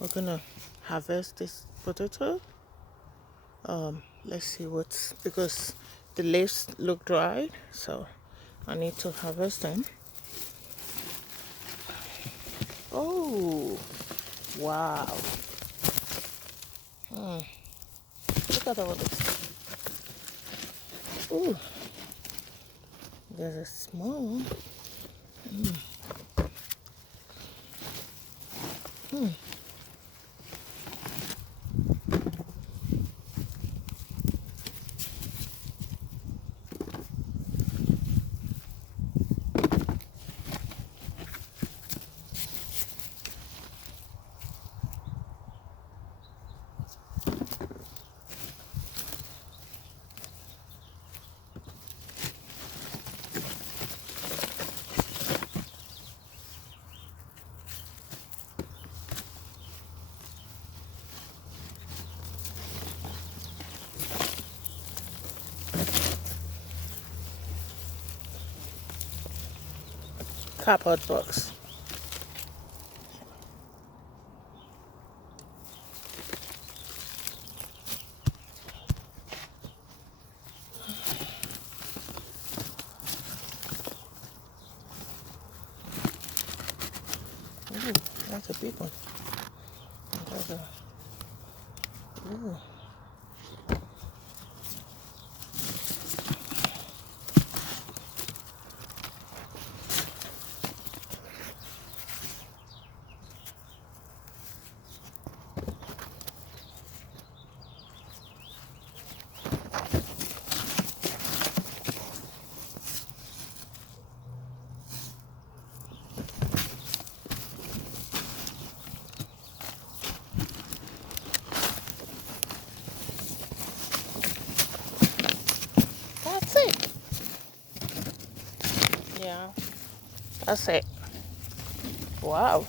We're gonna harvest this potato. Let's see what's, because the leaves look dry, so I need to harvest them. Oh, wow. Look at all this. Ooh, there's a small one. Cardboard box. Ooh, that's a big one. That's a, ooh. That's it. Yeah, that's it. Wow.